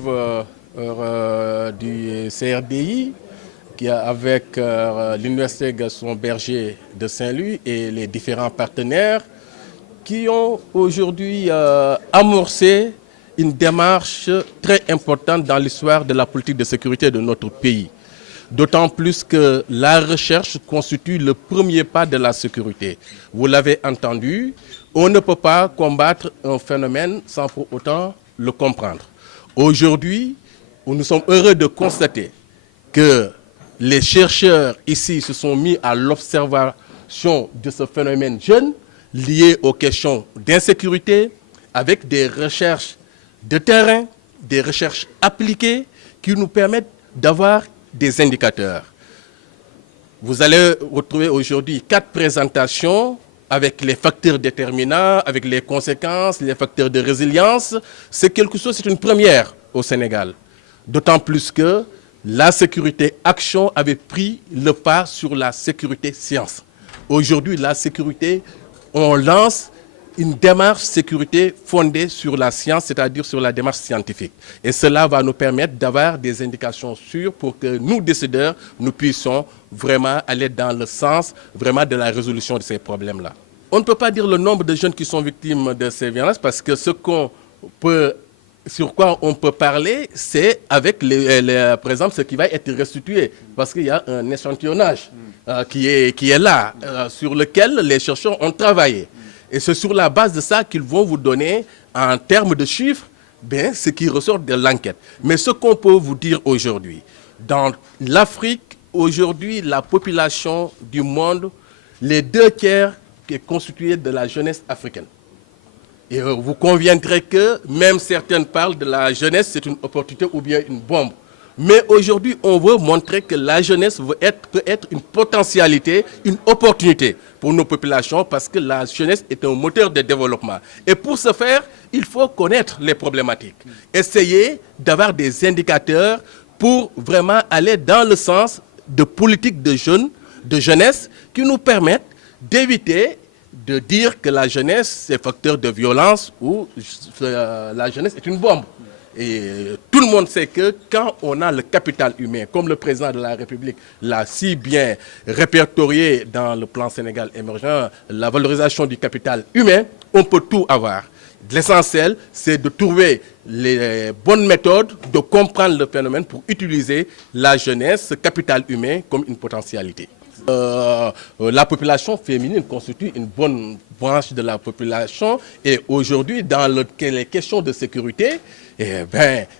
initiative du CRDI avec l'Université Gaston Berger de Saint-Louis et les différents partenaires qui ont aujourd'hui amorcé une démarche très importante dans l'histoire de la politique de sécurité de notre pays. D'autant plus que la recherche constitue le premier pas de la sécurité. Vous l'avez entendu, on ne peut pas combattre un phénomène sans pour autant le comprendre. Aujourd'hui, nous sommes heureux de constater que les chercheurs ici se sont mis à l'observation de ce phénomène jeune lié aux questions d'insécurité avec des recherches de terrain, des recherches appliquées qui nous permettent d'avoir des indicateurs. Vous allez retrouver aujourd'hui 4 présentations avec les facteurs déterminants, avec les conséquences, les facteurs de résilience. C'est quelque chose, c'est une première au Sénégal. D'autant plus que la sécurité action avait pris le pas sur la sécurité science. Aujourd'hui, la sécurité, on lance une démarche sécurité fondée sur la science, c'est-à-dire sur la démarche scientifique. Et cela va nous permettre d'avoir des indications sûres pour que nous, décideurs, nous puissions vraiment aller dans le sens vraiment de la résolution de ces problèmes-là. On ne peut pas dire le nombre de jeunes qui sont victimes de ces violences parce que sur quoi on peut parler, c'est avec, par exemple, ce qui va être restitué. Parce qu'il y a un échantillonnage qui est là, sur lequel les chercheurs ont travaillé. Et c'est sur la base de ça qu'ils vont vous donner, en termes de chiffres, ce qui ressort de l'enquête. Mais ce qu'on peut vous dire aujourd'hui, dans l'Afrique, aujourd'hui, la population du monde, les 2/3 qui est constituée de la jeunesse africaine. Et vous conviendrez que même certaines parlent de la jeunesse, c'est une opportunité ou bien une bombe. Mais aujourd'hui, on veut montrer que la jeunesse peut être une potentialité, une opportunité pour nos populations parce que la jeunesse est un moteur de développement. Et pour ce faire, il faut connaître les problématiques. Essayer d'avoir des indicateurs pour vraiment aller dans le sens de politiques de jeunesse qui nous permettent d'éviter de dire que la jeunesse c'est facteur de violence ou la jeunesse est une bombe. Et tout le monde sait que quand on a le capital humain, comme le président de la République l'a si bien répertorié dans le plan Sénégal émergent, la valorisation du capital humain, on peut tout avoir. L'essentiel, c'est de trouver les bonnes méthodes, de comprendre le phénomène pour utiliser la jeunesse, ce capital humain, comme une potentialité. La population féminine constitue une bonne branche de la population et aujourd'hui, dans les questions de sécurité,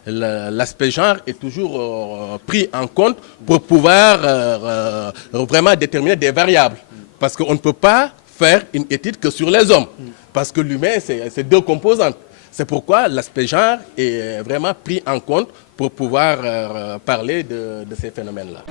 l'aspect genre est toujours pris en compte pour pouvoir vraiment déterminer des variables. Parce qu'on ne peut pas faire une étude que sur les hommes. Parce que l'humain, c'est 2 composantes. C'est pourquoi l'aspect genre est vraiment pris en compte pour pouvoir parler de ces phénomènes-là.